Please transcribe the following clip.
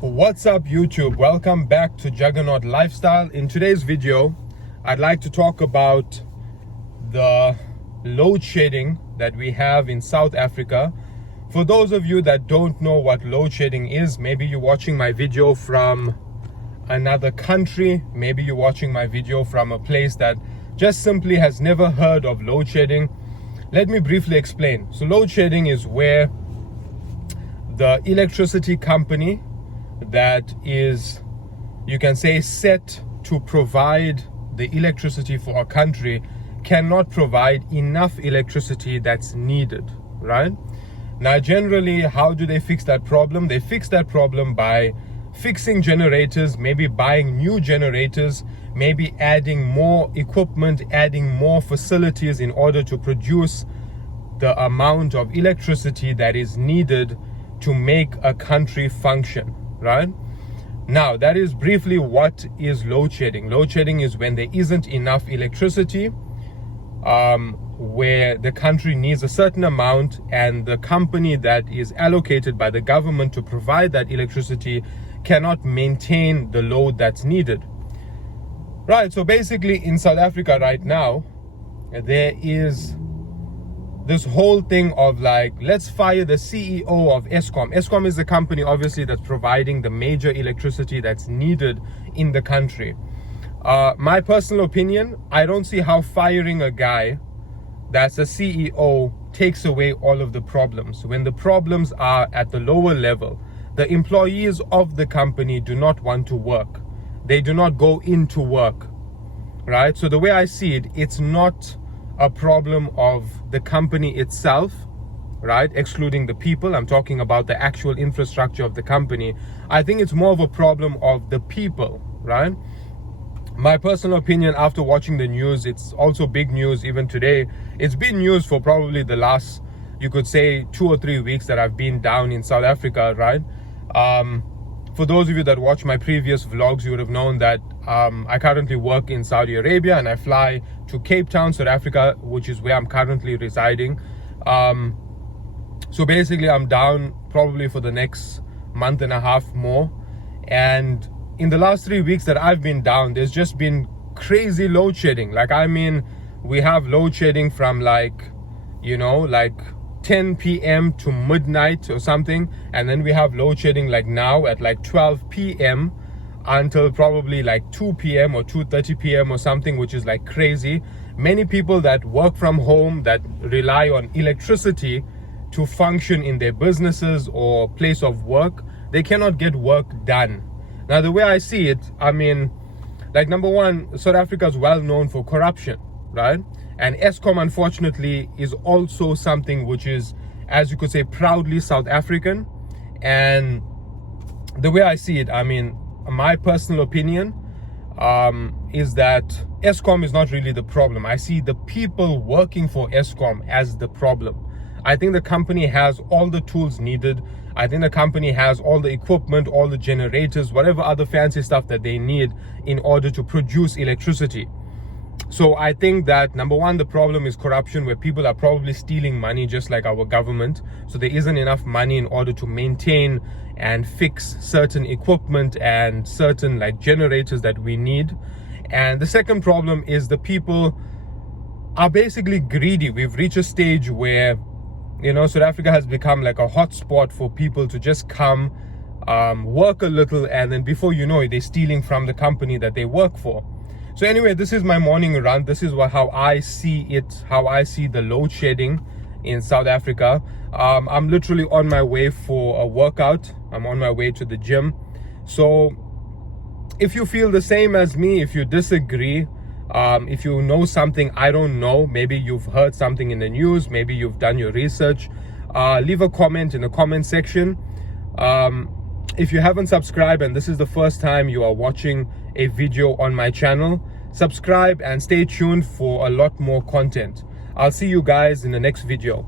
What's up YouTube? Welcome back to Juggernaut Lifestyle. In today's video, I'd like to talk about the load shedding that we have in South Africa. For those of you that don't know what load shedding is, maybe you're watching my video from another country, maybe you're watching my video from a place that just simply has never heard of load shedding. Let me briefly explain. So load shedding is where the electricity company that is, you can say, set to provide the electricity for a country cannot provide enough electricity that's needed, right? Now, generally, how do they fix that problem? They fix that problem by fixing generators, maybe buying new generators, maybe adding more equipment, adding more facilities in order to produce the amount of electricity that is needed to make a country function, right? Now, that is briefly what is load shedding. Load shedding is when there isn't enough electricity, where the country needs a certain amount and the company that is allocated by the government to provide that electricity cannot maintain the load that's needed. Right, so basically in South Africa right now, there is this whole thing of like, let's fire the CEO of Eskom. Eskom is the company obviously that's providing the major electricity that's needed in the country. My personal opinion, I don't see how firing a guy that's a CEO takes away all of the problems. When the problems are at the lower level, the employees of the company do not want to work. They do not go into work, right? So the way I see it, it's not a problem of the company itself, right? Excluding the people. I'm talking about the actual infrastructure of the company. I think it's more of a problem of the people, right? My personal opinion after watching the news, it's also big news even today. It's been news for probably the last, you could say, 2 or 3 weeks that I've been down in South Africa, right? For those of you that watch my previous vlogs, you would have known that I currently work in Saudi Arabia and I fly to Cape Town, South Africa, which is where I'm currently residing. So basically I'm down probably for the next month and a half more. And in the last 3 weeks that I've been down, there's just been crazy load shedding. Like, I mean, we have load shedding from like 10 p.m. to midnight or something, and then we have load shedding like now at like 12 p.m. until probably like 2 p.m. or 2:30 p.m. or something, which is like crazy. Many people that work from home, that rely on electricity to function in their businesses or place of work, they cannot get work done. Now, the way I see it, I mean, like, number one, South Africa is well known for corruption, right? And Eskom, unfortunately, is also something which is, as you could say, proudly South African. And the way I see it, I mean, my personal opinion is that Eskom is not really the problem. I see the people working for Eskom as the problem. I think the company has all the tools needed. I think the company has all the equipment, all the generators, whatever other fancy stuff that they need in order to produce electricity. So I think that, number one, the problem is corruption, where people are probably stealing money just like our government. So there isn't enough money in order to maintain and fix certain equipment and certain like generators that we need. And the second problem is the people are basically greedy. We've reached a stage where, you know, South Africa has become like a hotspot for people to just come, work a little, and then before you know it, they're stealing from the company that they work for. So anyway, this is my morning run. This is how I see it, how I see the load shedding in South Africa. I'm literally on my way for a workout. I'm on my way to the gym. So if you feel the same as me, if you disagree, if you know something I don't know, maybe you've heard something in the news, maybe you've done your research, leave a comment in the comment section. If you haven't subscribed and this is the first time you are watching a video on my channel, subscribe and stay tuned for a lot more content. I'll see you guys in the next video.